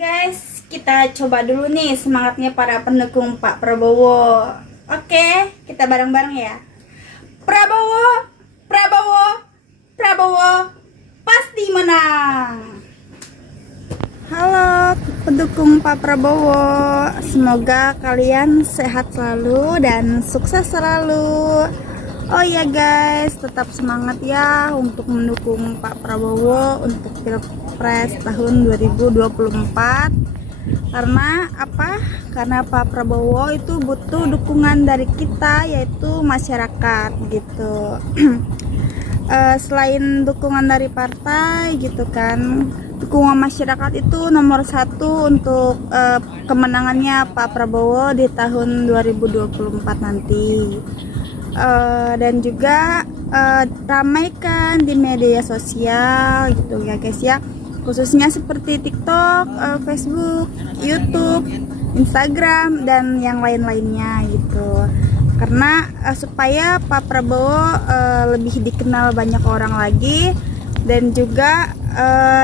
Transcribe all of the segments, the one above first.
Guys, kita coba dulu nih semangatnya para pendukung Pak Prabowo. Oke, kita bareng-bareng ya. Prabowo, Prabowo, Prabowo pasti menang. Halo pendukung Pak Prabowo, semoga kalian sehat selalu dan sukses selalu. Oh ya guys, tetap semangat ya untuk mendukung Pak Prabowo untuk Pilpres tahun 2024. Karena apa? Karena Pak Prabowo itu butuh dukungan dari kita, yaitu masyarakat gitu. Selain dukungan dari partai gitu kan, dukungan masyarakat itu nomor satu untuk kemenangannya Pak Prabowo di tahun 2024 nanti. Dan juga ramaikan di media sosial gitu ya guys ya, khususnya seperti TikTok, Facebook, YouTube, Instagram dan yang lain-lainnya gitu. Karena supaya Pak Prabowo lebih dikenal banyak orang lagi, dan juga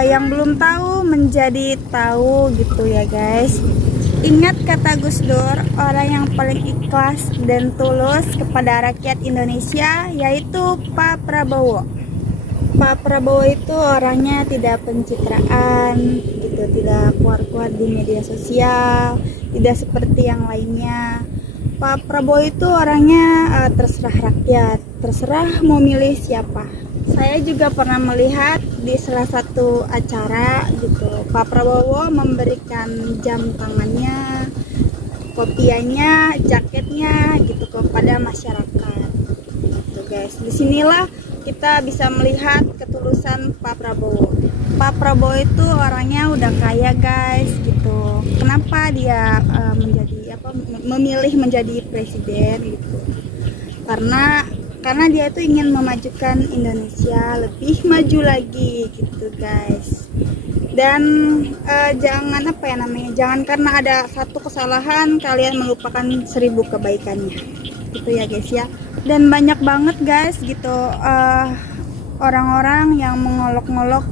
yang belum tahu menjadi tahu gitu ya guys. Ingat kata Gus Dur, orang yang paling ikhlas dan tulus kepada rakyat Indonesia yaitu Pak Prabowo. Pak Prabowo itu orangnya tidak pencitraan gitu, tidak keluar-keluar di media sosial, tidak seperti yang lainnya. Pak Prabowo itu orangnya terserah rakyat, terserah mau milih siapa. Saya juga pernah melihat di salah satu acara gitu, Pak Prabowo memberikan jam tangannya, kopiahnya, jaketnya gitu kepada masyarakat. Gitu guys. Disinilah kita bisa melihat ketulusan Pak Prabowo. Pak Prabowo itu orangnya udah kaya guys gitu. Kenapa dia memilih menjadi presiden gitu? Karena dia itu ingin memajukan Indonesia lebih maju lagi gitu guys. Dan jangan karena ada satu kesalahan kalian melupakan 1000 kebaikannya gitu ya guys ya. Dan banyak banget guys gitu orang-orang yang mengolok-ngolok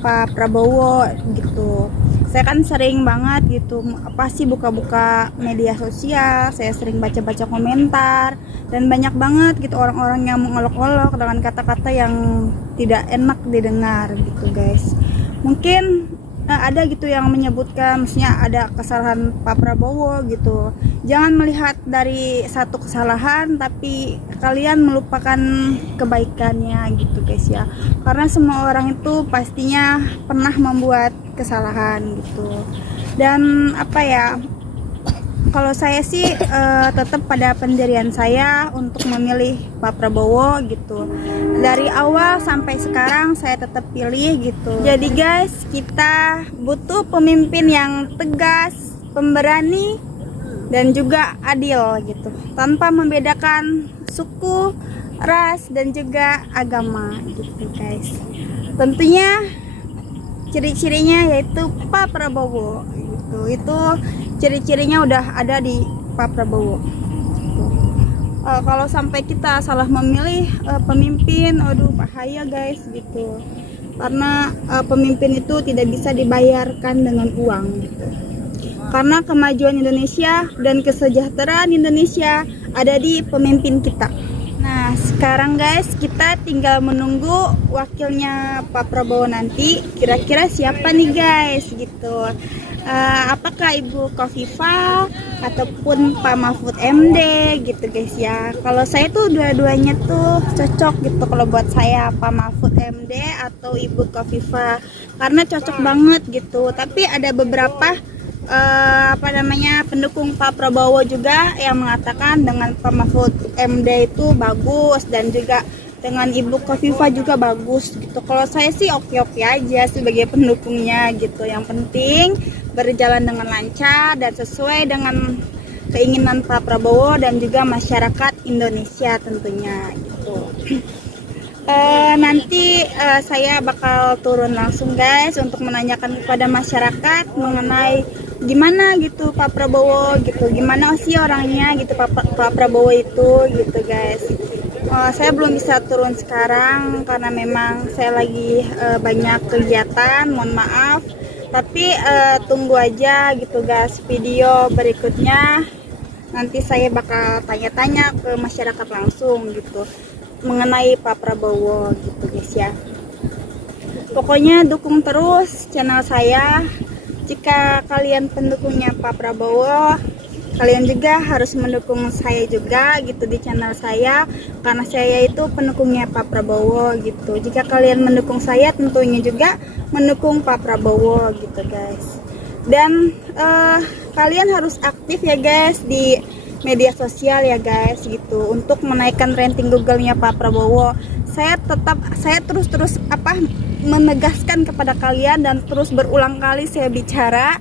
Pak Prabowo gitu. Saya kan sering banget gitu, pasti buka-buka media sosial, saya sering baca-baca komentar, dan banyak banget gitu orang-orang yang mengolok-olok dengan kata-kata yang tidak enak didengar gitu guys. Mungkin ada gitu yang menyebutkan, maksudnya ada kesalahan Pak Prabowo gitu. Jangan melihat dari satu kesalahan, tapi kalian melupakan kebaikannya gitu guys ya. Karena semua orang itu pastinya pernah membuat kesalahan gitu. Dan kalau saya sih tetap pada pendirian saya untuk memilih Pak Prabowo gitu. Dari awal sampai sekarang saya tetap pilih gitu. Jadi guys, kita butuh pemimpin yang tegas, pemberani, dan juga adil gitu, tanpa membedakan suku, ras, dan juga agama gitu guys. Tentunya ciri-cirinya yaitu Pak Prabowo gitu. Itu ciri-cirinya udah ada di Pak Prabowo gitu. Kalau sampai kita salah memilih pemimpin, aduh bahaya guys gitu. Karena pemimpin itu tidak bisa dibayarkan dengan uang gitu. Karena kemajuan Indonesia dan kesejahteraan Indonesia ada di pemimpin kita. Nah sekarang guys, kita tinggal menunggu wakilnya Pak Prabowo nanti. Kira-kira siapa nih guys gitu. Apakah Ibu Khofifah ataupun Pak Mahfud MD gitu guys ya. Kalau saya tuh dua-duanya tuh cocok gitu kalau buat saya, Pak Mahfud MD atau Ibu Khofifah, karena cocok banget gitu. Tapi ada beberapa pendukung Pak Prabowo juga yang mengatakan dengan Pak Mahfud MD itu bagus, dan juga dengan Ibu Khofifah juga bagus gitu. Kalau saya sih oke-oke aja sebagai pendukungnya gitu. Yang penting berjalan dengan lancar dan sesuai dengan keinginan Pak Prabowo dan juga masyarakat Indonesia tentunya gitu. Nanti saya bakal turun langsung guys untuk menanyakan kepada masyarakat mengenai gimana gitu Pak Prabowo gitu, gimana sih orangnya gitu Pak Prabowo itu gitu guys. Saya belum bisa turun sekarang karena memang saya lagi banyak kegiatan, mohon maaf. Tapi tunggu aja gitu guys video berikutnya, nanti saya bakal tanya-tanya ke masyarakat langsung gitu mengenai Pak Prabowo gitu guys ya. Pokoknya dukung terus channel saya. Jika kalian pendukungnya Pak Prabowo, kalian juga harus mendukung saya juga gitu di channel saya, karena saya itu pendukungnya Pak Prabowo gitu. Jika kalian mendukung saya, tentunya juga mendukung Pak Prabowo gitu guys. Dan kalian harus aktif ya guys di media sosial ya guys gitu, untuk menaikkan ranking Google-nya Pak Prabowo. Saya terus menegaskan kepada kalian dan terus berulang kali saya bicara,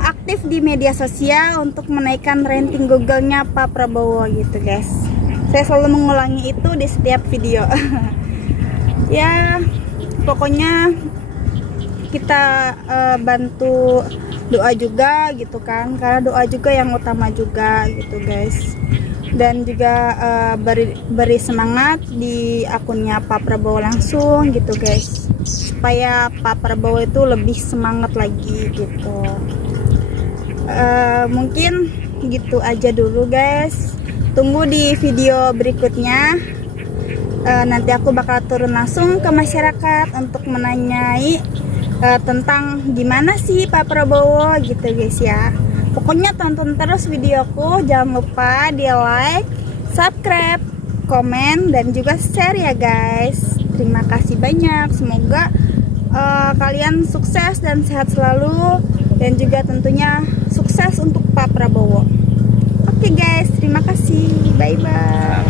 aktif di media sosial untuk menaikkan ranking Google-nya Pak Prabowo gitu guys. Saya selalu mengulangi itu di setiap video. Ya pokoknya kita bantu doa juga gitu kan, karena doa juga yang utama juga gitu guys. Dan juga beri semangat di akunnya Pak Prabowo langsung gitu guys, supaya Pak Prabowo itu lebih semangat lagi gitu. Mungkin gitu aja dulu guys, tunggu di video berikutnya. Nanti aku bakal turun langsung ke masyarakat untuk menanyai tentang gimana sih Pak Prabowo gitu guys ya. Pokoknya tonton terus videoku, jangan lupa di like, subscribe, komen, dan juga share ya guys. Terima kasih banyak, semoga kalian sukses dan sehat selalu, dan juga tentunya sukses untuk Pak Prabowo. Oke guys, terima kasih, bye bye.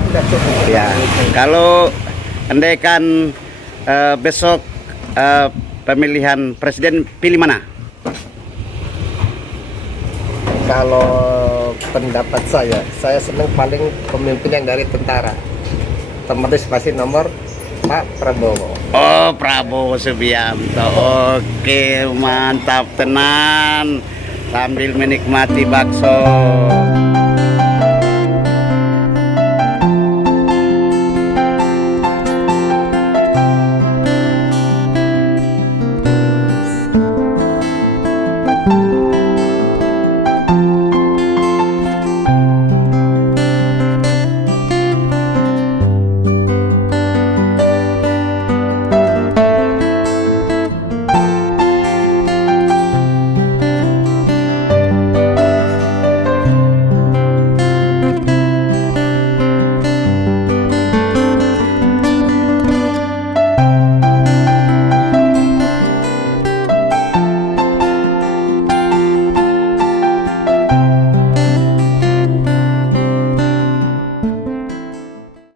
Ya, kalau andaikan besok pemilihan presiden, pilih mana? Kalau pendapat saya senang paling pemimpin yang dari tentara. Otomatis pasti nomor Pak Prabowo. Oh, Prabowo Subianto. Oke, mantap tenan. Sambil menikmati bakso.